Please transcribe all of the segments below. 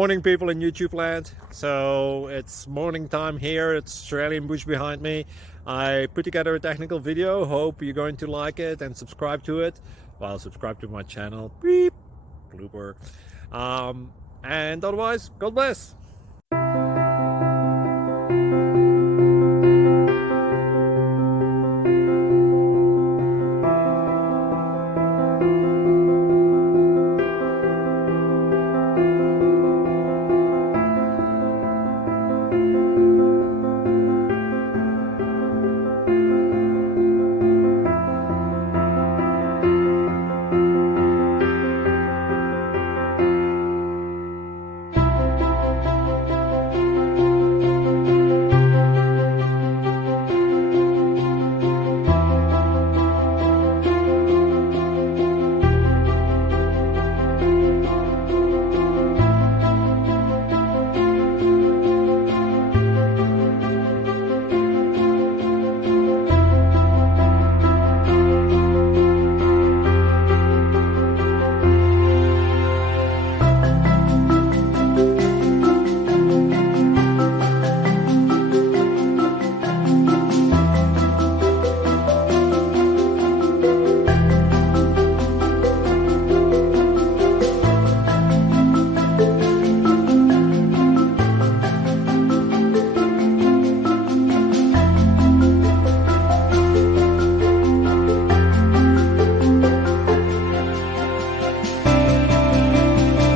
Morning people in YouTube land. So it's morning time here. It's Australian bush behind me. I put together a technical video. Hope you're going to like it and subscribe to it. Well, subscribe to my channel. Beep. Blooper. And otherwise, God bless.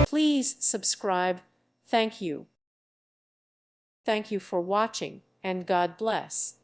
Please subscribe. Thank you. Thank you for watching, and God bless.